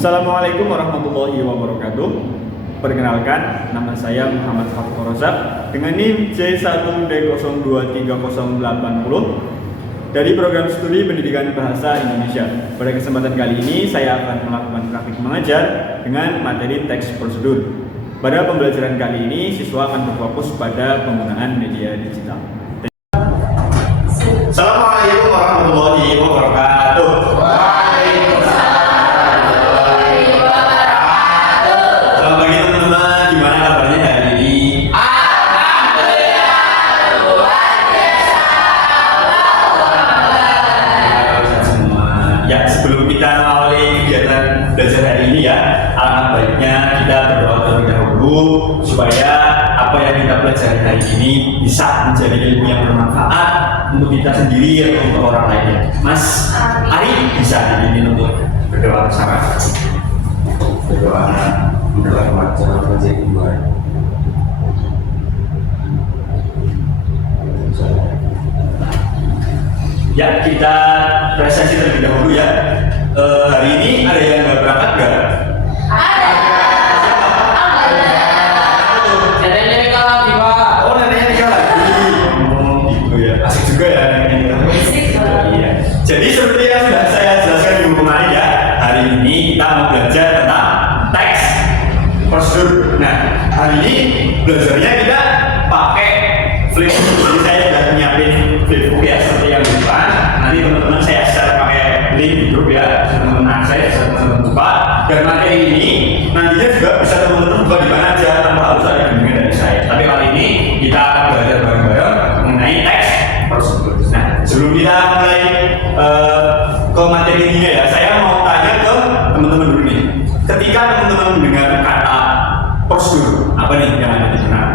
Assalamualaikum warahmatullahi wabarakatuh. Perkenalkan, nama saya Muhammad Fatur Rozak dengan NIM C1D023080 dari program studi pendidikan bahasa Indonesia. Pada kesempatan kali ini saya akan melakukan praktik mengajar dengan materi teks prosedur. Pada pembelajaran kali ini siswa akan berfokus pada penggunaan media digital. Assalamualaikum warahmatullahi wabarakatuh. Sebelum kita mengawali kegiatan belajar hari ini ya, alangkah baiknya kita berdoa terlebih dahulu supaya apa yang kita pelajari hari ini bisa menjadi ilmu yang bermanfaat untuk kita sendiri atau untuk orang lainnya. Mas Ari bisa dipimpin untuk berdoa bersama. Berdoa adalah wajah wajah Tuhan. Ya, kita presentasi terlebih dahulu ya. Hari ini ada yang nggak berangkat nggak? Ada. Neneknya nikah lagi, Pak. Oh, neneknya nikah lagi. Oh, gitu ya. Asik juga ya neneknya. Asik banget. Iya. Jadi seperti yang sudah saya jelaskan di buku kemarin ya, hari ini kita mau belajar tentang teks prosedur. Nah, hari ini belajarnya kita pakai flipbook. Jadi saya sudah menyiapin flipbook ya seperti yang di depan. Nanti teman-teman saya share pakai link di grup ya, teman-teman akses, teman-teman buka. Dan materi ini nantinya juga bisa teman-teman buka di mana aja tanpa harus ada bimbingan dari saya. Tapi kali ini kita akan belajar bareng-bareng mengenai teks prosedur. Nah, sebelum kita mulai ke materi ini ya, saya mau tanya ke teman-teman dulu nih. Ketika teman-teman mendengar kata prosedur, apa nih yang ada di benak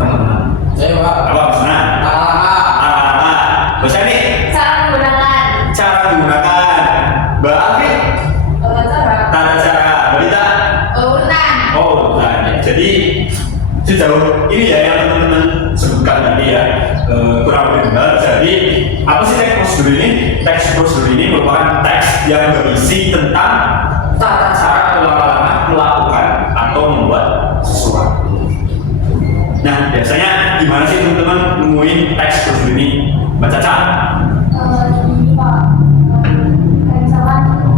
teman-teman? Saya Pak. Apa maksudnya? Bahasa nih? Cara menggunakan. Cara menggunakan. Mbak Alfi? Tata cara. Berita? Urutan. Oh, urutan. Ya. Jadi sejauh ini ya yang teman-teman sebutkan tadi ya, kurang lebih benar. Jadi apa sih teks prosedur ini? Teks prosedur ini merupakan teks yang berisi tentang tata cara langkah-langkah melakukan atau membuat sesuatu. Nah, biasanya gimana sih teman-teman nemuin teks prosedur ini? Mbak Caca? Ini Pak, kayak misalkan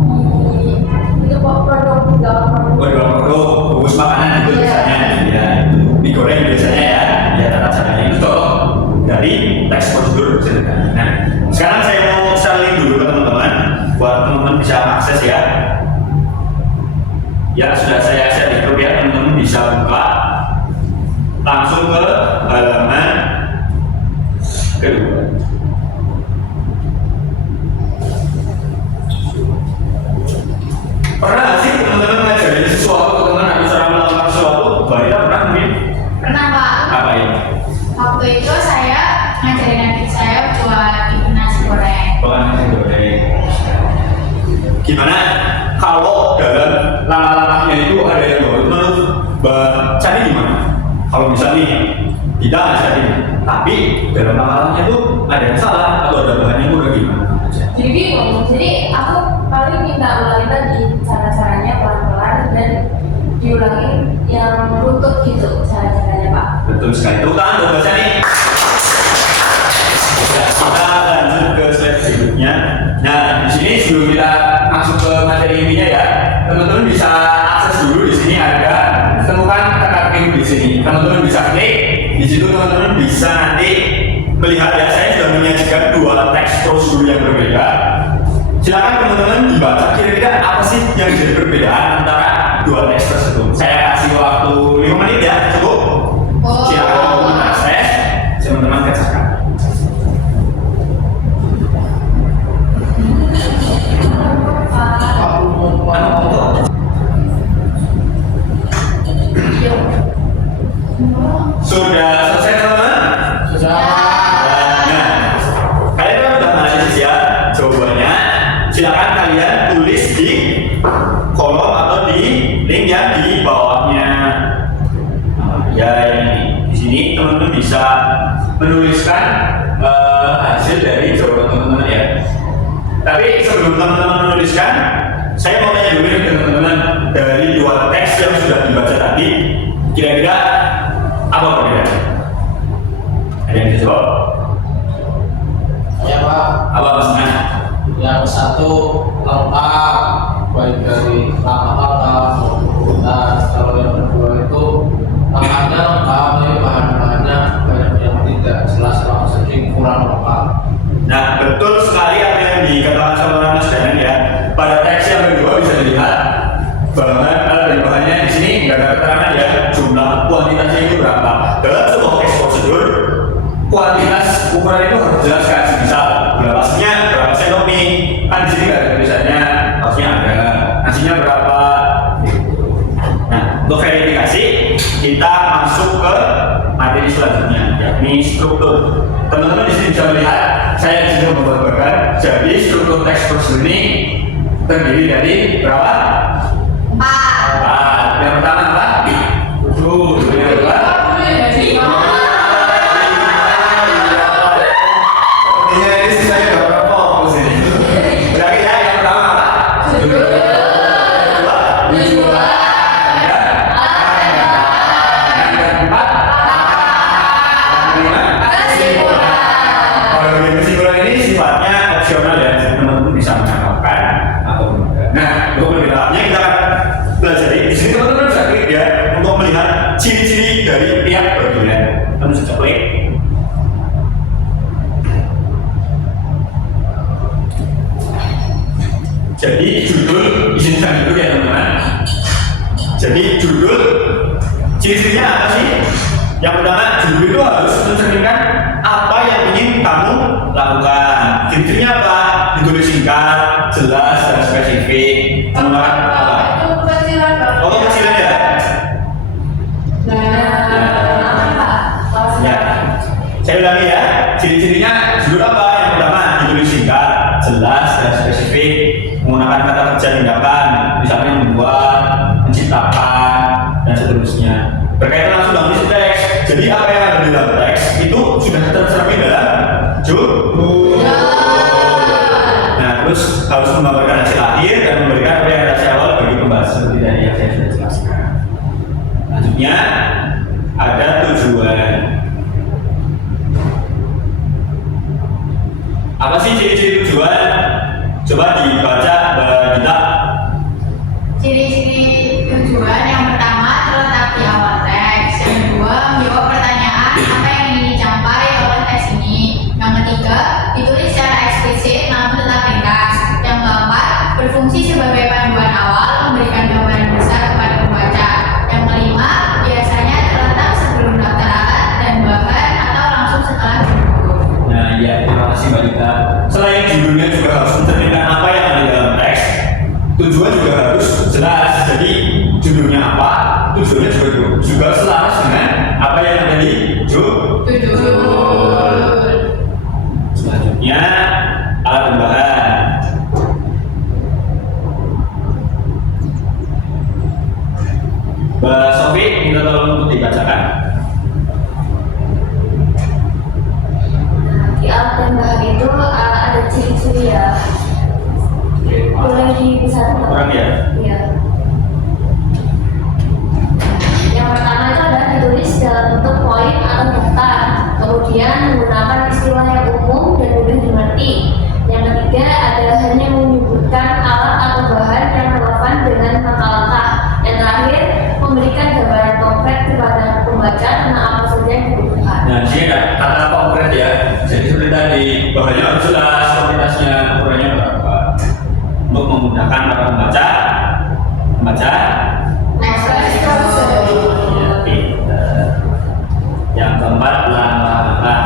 itu produk di dalam Produk bungkus makanan itu biasanya ya, digoreng biasanya ya, ya tata caranya itu contoh dari teks prosedur sederhana. Nah, sekarang saya mau share link dulu ke teman-teman buat teman-teman bisa akses ya. Ya sudah saya share di grup ya, teman-teman bisa buka langsung ke halaman kedua. Pernah nggak sih teman-teman ngajarin sesuatu ke teman atau cara melakukan sesuatu? Barita pernah mungkin? Pernah Pak, Apa ini? waktu itu saya ngajarin adik saya buat bikin nasi goreng. Nasi goreng. Gimana kalau dalam langkah-langkahnya itu ada yang baru? Menurut Mbak Cani gimana? Kalau misalnya kita ngajarin, tapi dalam langkah-langkahnya itu ada yang salah atau ada bahan yang udah gimana? Jadi bingung, jadi aku paling minta ulangin tadi cara-caranya pelan-pelan dan diulangin yang runtut gitu cara-caranya Pak. Betul sekali. Tepuk tangan buat Mbak Cani. Kita lanjut ke slide berikutnya. Nah, di sini sebelum kita masuk ke materi intinya ya, teman-teman bisa akses dulu. Di sini ada temukan teka-teki di sini. Teman-teman bisa klik di situ. Teman-teman bisa nanti melihat ya, saya sudah menyajikan dua teks prosedur yang berbeda. Silakan teman-teman dibaca kira-kira apa sih yang jadi perbedaan antara dua teks tersebut. Saya kasih waktu 5 menit ya, cukup. Silakan teman-teman akses, teman-teman kerjakan. Sudah selesai teman-teman? Sudah. Nah, kalian kan udah analisis ya jawabannya. Silakan kalian tulis di kolom atau di link yang di bawahnya. Ya ini di sini teman-teman bisa menuliskan hasil dari jawaban teman-teman ya. Tapi sebelum teman-teman menuliskan, saya mau tanya dulu nih ke teman-teman. tadi, kira-kira apa perbedaannya? Ada yang bisa jawab? Ya Pak, Apa maksudnya? yang satu lengkap baik dari kata-kata maupun urutan. Kalau yang kedua itu namanya lengkap tapi bahan-bahannya banyak yang tidak jelas atau sedikit kurang lengkap. Nah, betul sekali apa yang dikatakan sama Mas Danan ya. Pada teks yang kedua bisa dilihat bahannya di sini nggak ada keterangan ya jumlah kuantitasnya itu berapa. Dalam sebuah teks prosedur, kuantitas ukuran itu harus dijelaskan. Misal berapa senya, berapa sendok mie, kan di sini nggak ada tulisannya, harusnya ada. Nasinya berapa? Nah, untuk verifikasi kita masuk ke materi selanjutnya, yakni struktur. Teman-teman di sini bisa melihat saya di sini membagikan. Jadi struktur teks prosedur ini terdiri dari berapa? 4. Yang pertama apa? Tujuh. Yang kedua? Sepertinya ini sisanya nggak pernah fokus ini. Berarti ya yang pertama apa? Tujuh. Yang kedua? Yang keempat? Yang kelima? Kalau bagian kesimpulan ini sifatnya opsional ya, teman-teman bisa menambahkan atau tidak. Nah, untuk lebih lengkapnya kita akan pelajari. Di sini teman-teman bisa klik ya untuk melihat ciri-ciri dari tiap bagian. Teman bisa klik. Jadi judul izinkan dulu ya teman-teman. Jadi judul ciri-cirinya apa sih? Yang pertama, judul itu harus mencerminkan apa yang ingin kamu lakukan. Ciri-cirinya apa? Ditulis singkat, jelas, dan spesifik. Menggunakan apa? Oh, kecilan ya? Ya. Saya ulangi ya. Ciri-cirinya judul apa? Yang pertama, ditulis singkat, jelas, dan spesifik. Menggunakan kata kerja tindakan, misalnya membuat, menciptakan, dan seterusnya. Berkaitan langsung dengan isi teks. Jadi apa yang ada di dalam teks itu sudah tercermin dalam judul. Nah, terus harus menggambarkan hasil akhir dan memberikan orientasi awal bagi pembahasan seperti tadi yang saya sudah jelaskan. Selanjutnya ada tujuan. Apa sih ciri-ciri tujuan? Coba dibaca Mbak Gita. Ciri-ciri tujuan yang pertama terletak di awal teks, yang kedua menjawab pertanyaan apa yang ingin dicapai oleh teks ini, yang ketiga ditulis secara eksplisit namun tetap ringkas, yang keempat berfungsi sebagai panduan awal memberikan gambaran besar kepada pembaca, yang kelima biasanya terletak sebelum daftar alat dan bahan atau langsung setelah judul. Nah, ya, terima kasih Mbak Gita. Selain judulnya juga harus mencerminkan apa yang ada di dalam teks, tujuan juga harus jelas. Jadi judulnya apa, tujuannya juga selaras dengan apa yang ada di judul. Selanjutnya alat dan bahan. Mbak Sofi, minta tolong untuk dibacakan. Di alat dan bahan itu ada ciri-ciri ya. Boleh dibesarkan? Kurang ya? Iya. Yang pertama itu adalah ditulis dalam bentuk poin atau daftar, kemudian menggunakan istilah yang umum dan mudah dimengerti. Yang ketiga adalah hanya menyebutkan alat atau bahan yang relevan dengan langkah-langkah. Yang terakhir memberikan gambaran konkret kepada pembaca tentang apa saja yang dibutuhkan. Nah, di sini ada kata konkret ya. Jadi seperti tadi, bahannya harus jelas, kuantitasnya, ukurannya berapa. Untuk memudahkan para pembaca. Next Ya, pinter. Yang keempat, langkah-langkah.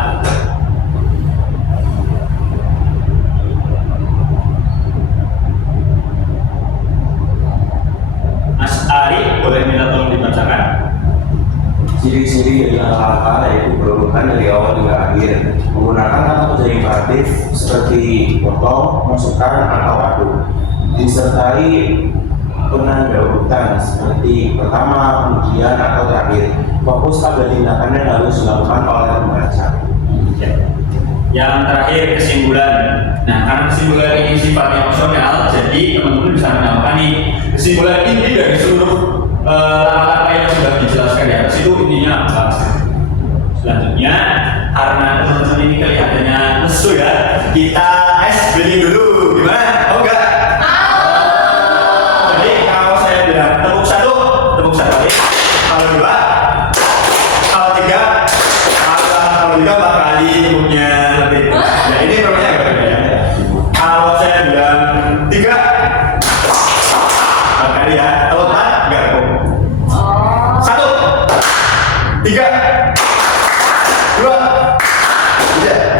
Mas Ari, boleh minta tolong dibacakan? Ciri-ciri dari langkah-langkah yaitu berurutan dari awal hingga akhir, menggunakan kata kerja imperatif seperti potong, masukkan, atau aduk, disertai penanda urutan seperti pertama, kemudian, atau terakhir. Fokus pada tindakan yang harus dilakukan oleh pembaca. Ya. Yang terakhir, kesimpulan. Nah, karena kesimpulan ini sifatnya opsional, jadi teman-teman bisa menambahkan nih kesimpulan ini dari seluruh langkah-langkah yang sudah gimana? Oh enggak? Jadi kalau saya bilang tepuk satu kali. Kalau dua, kalau tiga, kalau tiga 4 kali tepuknya lebih. Ya ini namanya agak beda. Kalau saya bilang 3 4 kali ya. Kalau 4 enggak tepuk. 1 3 2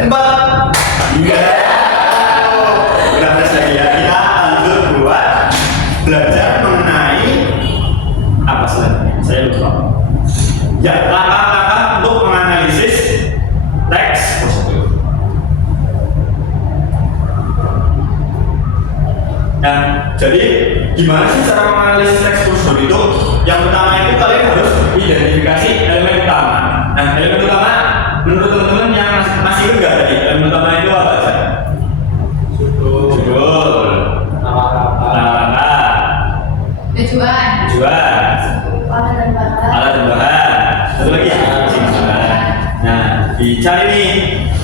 4 iya. Udah tes lagi ya. Kita lanjut buat belajar mengenai apa sebenarnya? Saya lupa. Ya, langkah-langkah untuk menganalisis teks prosedur. Nah, jadi gimana sih cara menganalisis teks prosedur itu? Yang pertama itu kalian harus identifikasi elemen utama. Nah, elemen utama menurut teman-teman yang masih enggak tadi, elemen utama itu apa aja? Judul, nama-nama, Tujuan. Alat dan bahan. satu lagi nah dicari nih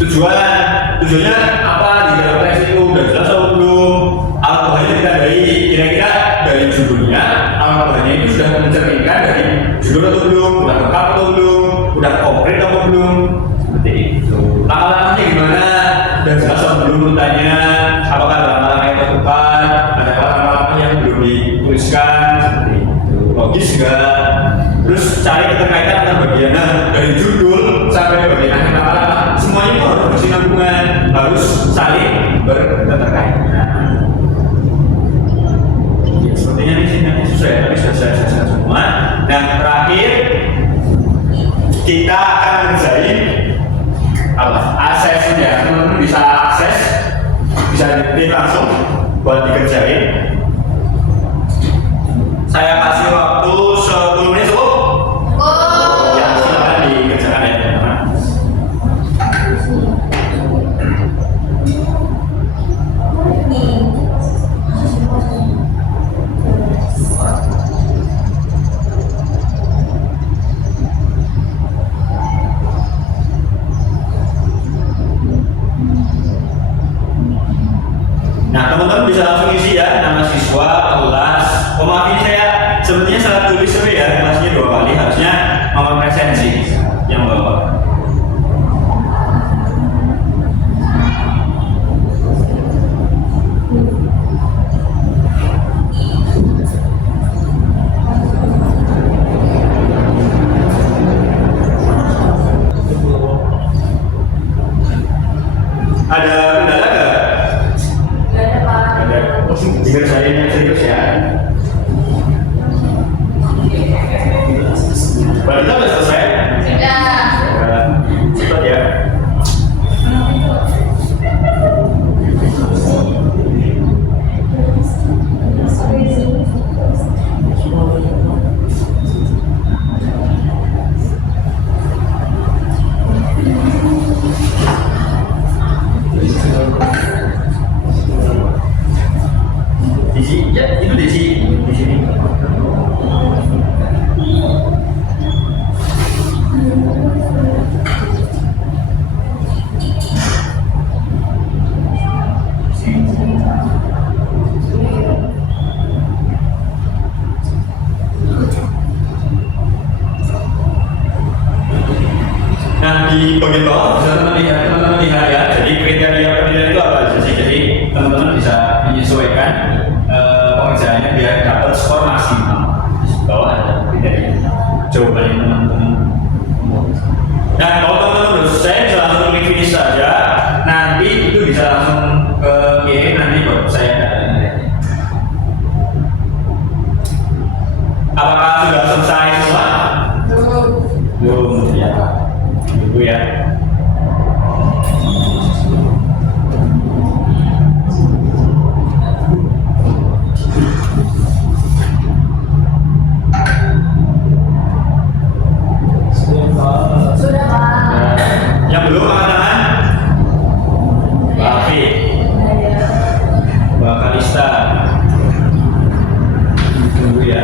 tujuannya apa di dalam teks itu udah jelas atau belum, alat bahannya ditandai kira-kira dari judulnya, alat bahannya itu sudah mencerminkan dari judul atau belum, udah lengkap atau belum, udah konkret atau belum, seperti itu. Langkah-langkahnya gimana, udah jelas atau belum urutannya, apakah ada langkah yang tertukar, ada langkah-langkah yang belum dituliskan, seperti itu. Logis enggak? Terus cari keterkaitan antar bagian. Nah, dari judul sampai bagian akhir kata-kata semuanya itu harus bersinambungan, harus saling berketerkaitan. Ya, sepertinya di sini nanti susah ya, tapi sudah saya selesai semua. Dan terakhir kita akan mengerjain apa? Aksesnya. Teman-teman bisa akses, bisa diketik langsung buat dikerjain. Saya kasih waktu 10 menit cukup? Ya, silakan dikerjakan ya teman-teman. Nah, teman-teman bisa langsung isi ya nama siswa, kelas. Oh maaf, ini saya sepertinya salah tulis ya, kelasnya 2 kali, harusnya nomor presensi yang bawah. Ada kendala nggak? Gak ada Pak. Ada. Jika saya yang serius ya. Balita udah selesai? Sudah. Cepat ya. Diisi, ya itu diisi di sini. Nah di bagian bawah bisa teman-teman lihat ya. Jadi kriteria penilaian itu apa aja sih? Jadi teman-teman bisa menyesuaikan pengerjaannya biar dapat skor maksimal. Di bawah ada kriteria jawaban yang teman-teman. Nah kalau teman-teman udah selesai bisa langsung klik finish saja. Nanti itu bisa langsung ke kirim nanti baru saya datang. Apakah sudah selesai semua? Belum ya. Tunggu ya. Sudah Pak. Yang belum angkat tangan? Mbak Afi, Mbak Kalista. Tunggu ya.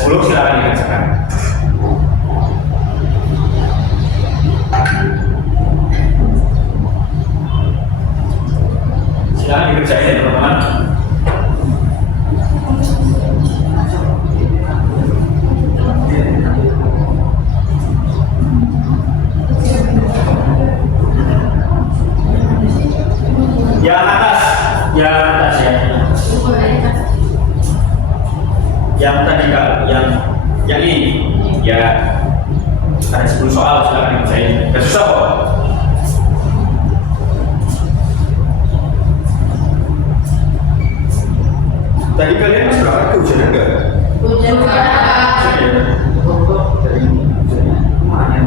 10 silakan dikerjakan. Silakan dikerjain ya teman-teman. Yang atas ya. Yang tadi kak, yang ini ya ada 10 soal, silakan dikerjain. Gak susah kok. Tadi kalian masih berangkat ke hujan enggak? Hujan Hujan ya? Dari hujannya lumayan.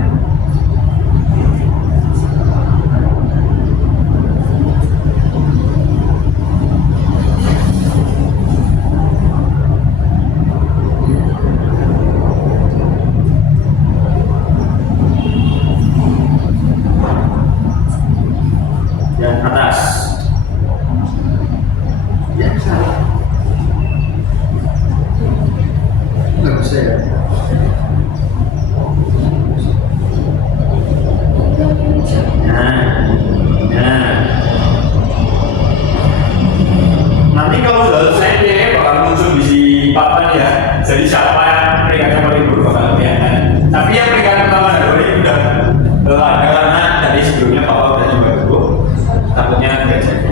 Yang atas. Yang salah. Nggak bisa ya. Nanti kalau sudah selesai dia bakal muncul di papan ya. Jadi siapa yang peringkatnya paling buruk bakal kelihatan. Tapi yang peringkat pertama dan kedua ini udah ada karena dari sebelumnya Bapak udah coba dulu. Takutnya nggak jadi.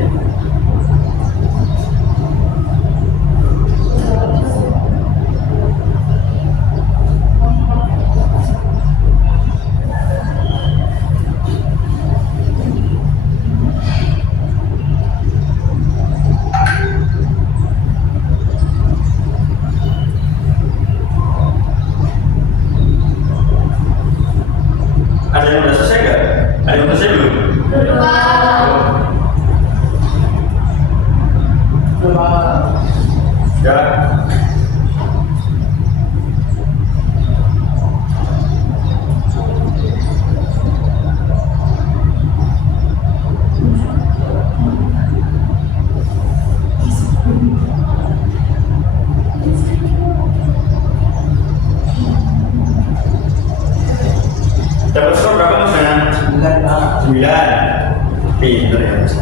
Ada yang udah selesai nggak? Ada yang udah selesai belum? Ya. Dapat skor berapa mas dengan 9? Pinter ya mas.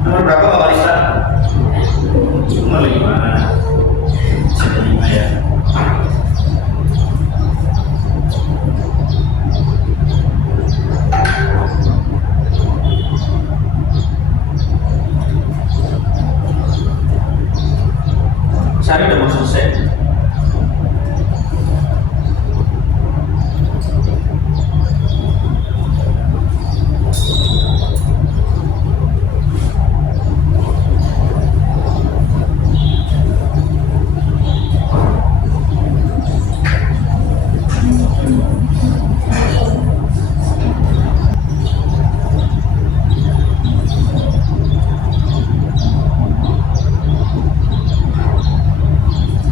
Nomor berapa Pak Lista? Nomor 5. Sudah 5 ya. Sari udah mau selesai.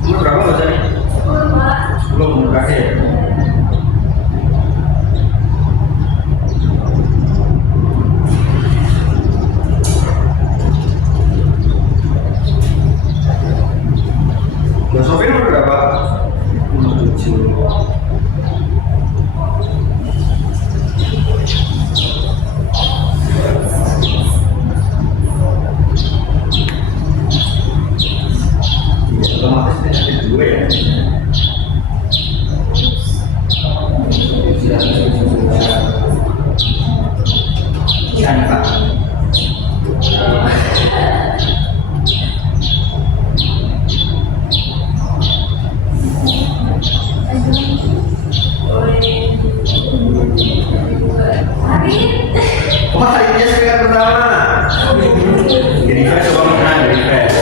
Nomor berapa Mbak Sari? 10 nomor kakek ya? Mbak Sofi nomor berapa? Nomor 7. Otomatis ada 2 ya. Iya nih Pak. Wah ini sekitar pertama. Jadi saya coba menang di refresh.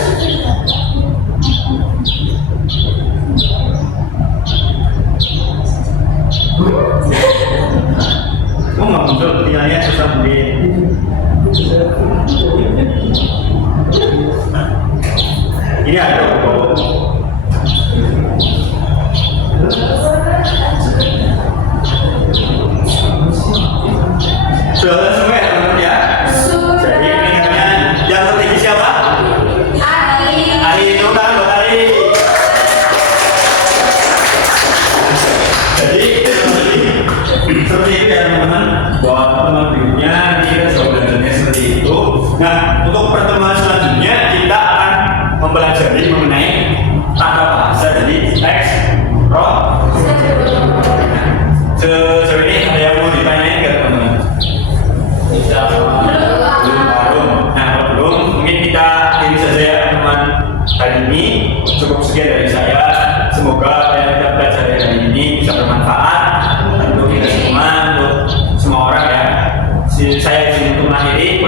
Saya izin untuk mengakhiri.